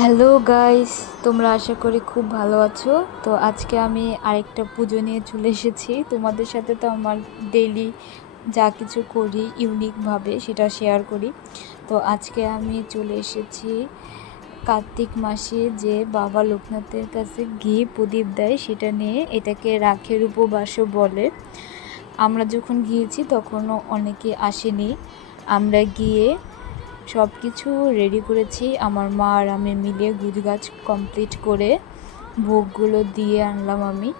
Hello guys, তোমরা আশা করি খুব ভালো আছো। তো আজকে আমি আরেকটা পুজো নিয়ে চলে এসেছি তোমাদের সাথে। তো আমার ডেইলি যা কিছু করি ইউনিকভাবে সেটা শেয়ার করি। তো আজকে আমি চলে এসেছি কার্তিক মাসে যে বাবা লোকনাথের কাছে ঘি প্রদীপ দেয় সেটা নিয়ে। এটাকে রাখের উপবাসও বলে। আমরা যখন গিয়েছি তখনও অনেকে আসেনি। আমরা গিয়ে সব কিছু রেডি করেছি, আমার মা আর আমি মিলে গুছগাছ কমপ্লিট করে ভোগগুলো দিয়ে আনলাম। আমি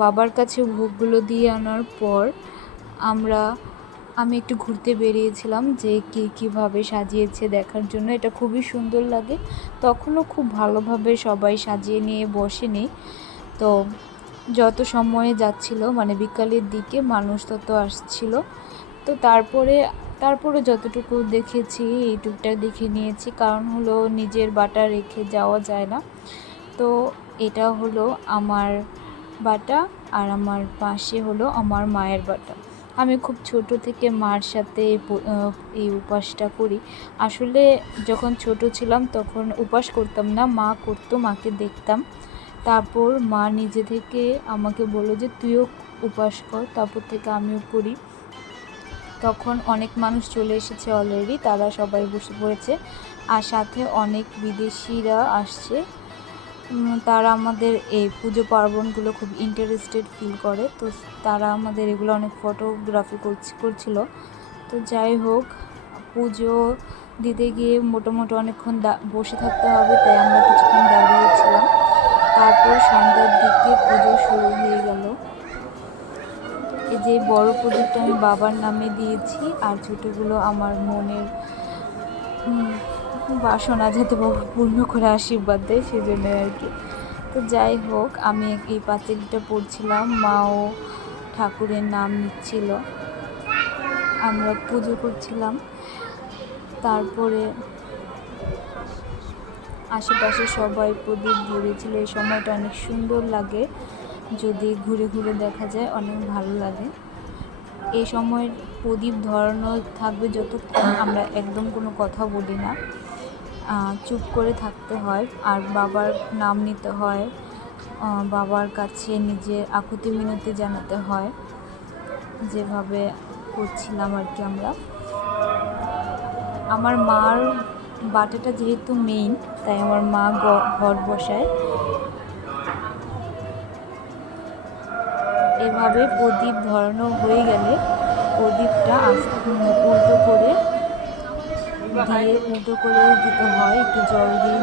বাবার কাছে ভোগগুলো দিয়ে আনার পর আমি একটু ঘুরতে বেরিয়েছিলাম যে কীভাবে সাজিয়েছে দেখার জন্য। এটা খুবই সুন্দর লাগে। তখনও খুব ভালোভাবে সবাই সাজিয়ে নিয়ে বসেনি। তো যত সময়ে যাচ্ছিল মানে বিকালের দিকে মানুষ তত আসছিল। তো তারপরে যতটুকু দেখেছি এইটুকটা দেখে নিয়েছি, কারণ হলো নিজের বাটা রেখে যাওয়া যায় না। তো এটা হলো আমার বাটা আর আমার পাশে হলো আমার মায়ের বাটা। আমি খুব ছোট থেকে মার সাথে এই উপাসটা করি। আসলে যখন ছোট ছিলাম তখন উপাস করতাম না, মা করতো, মাকে দেখতাম। তারপর মা নিজে থেকে আমাকে বলল যে তুইও উপাস কর, তারপর থেকে আমিও করি। তখন অনেক মানুষ চলে এসেছে অলরেডি, তারা সবাই বসে পড়েছে। আর সাথে অনেক বিদেশিরা আসছে। তারা আমাদের এই পুজো পার্বণগুলো খুব ইন্টারেস্টেড ফিল করে। তো তারা আমাদের এগুলো অনেক ফটোগ্রাফি করছিল। তো যাই হোক, পুজো দিতে গিয়ে মোটামুটি অনেকক্ষণ বসে থাকতে হবে, তাই আমরা কিছুক্ষণ দাঁড়িয়েছিলাম। তারপর সন্ধ্যার দিকে পুজো শুরু হয়ে গেল। এই যে বড় প্রদীপটা আমি বাবার নামে দিয়েছি, আর ছোটোগুলো আমার মনের বাসনা যাতে বাবা পূর্ণ করে আশীর্বাদ দেয় সেজন্য আর কি। তো যাই হোক, আমি এই পাঁচিলটা পড়ছিলাম, মাও ঠাকুরের নাম নিচ্ছিল, আমরা পুজো করছিলাম। তারপরে আশেপাশে সবাই প্রদীপ ধরেছিল। এই সময়টা অনেক সুন্দর লাগে, যদি ঘুরে ঘুরে দেখা যায় অনেক ভালো লাগে। এই সময় প্রদীপ ধরানো থাকবে যতক্ষণ আমরা একদম কোনো কথা বলি না, চুপ করে থাকতে হয় আর বাবার নাম নিতে হয়, বাবার কাছে নিজের আকুতি মিনতি জানাতে হয়, যেভাবে করছিলাম আর কি আমরা। আমার মার বাটাটা যেহেতু মেইন, তাই আমার মা ঘট বসায়। এভাবে প্রদীপ ধরানো হয়ে গেলে প্রদীপটা উল্টো করে দিতে হয়, একটু জল দিয়ে।